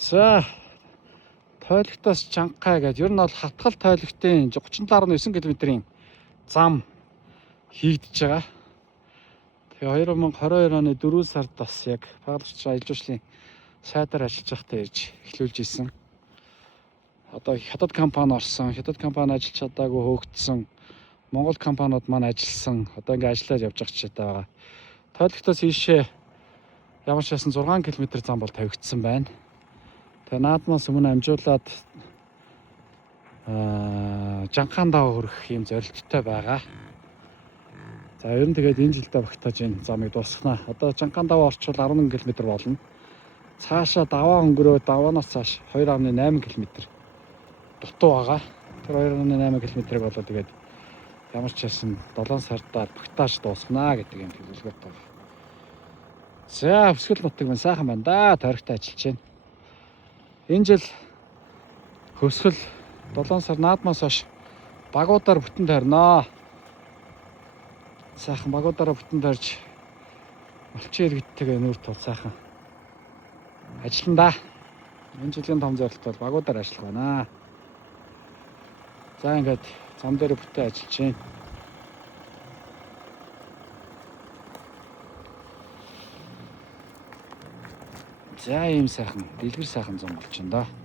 За тойлогтоос Чанхай гэдэг ер нь бол хатгал тойлогтын 37.9 км-ийн зам хийгдэж байгаа. Тэгээ 2022 оны 4 сард бас яг Павловч аялал жуулчлалын сайдаар ажиллаж байхдаа ирж эхлүүлж исэн. Одоо хятад компани орсон, хятад компани ажиллаж чадаагүй хөөгдсөн. Монгол компаниуд маань ажилласан. Одоо ингээ ажиллаад явж байгаа ч байгаа. Тойлогтоос ийшээ ямар ч ясан 6 км зам бол тавигдсан байна. Тэгээ наадмаас өмнө амжуулаад Жанхан даваа хүрэх юм зорилттой байгаа. За ер нь тэгээд энэ жилдээ багтааж энэ замыг дуусгана. Одоо Жанхан даваа орчвол 11 км болно. Цаашаа даваа өнгөрөө даваанаас цааш 2.8 км дутуу байгаа. Тэр 2.8 км-ийг болоо тэгээд ямар ч ясан 7 сардаа багтааж дуусгана гэдэг юм хэлэлгөөтэй байна. За Өсгөл нутаг маань сайхан байна да. Тойрогтой ажиллаж байна. Энэ жил Хөсгөл 7 сар наадмаас хойш багуудаар бүтэн тойрноо. Сайхан багуудаараа бүтэн тойрж малчин иргэдтэйгээ нүүр тул сайхан ажиллана да. Энэ жилийн том зорилт бол багуудаар ажиллах байна. За ингээд зам дээр бүтэн ажиллаж байна. За ийм сайхан, дэлгэр сайхан зам болж байна да.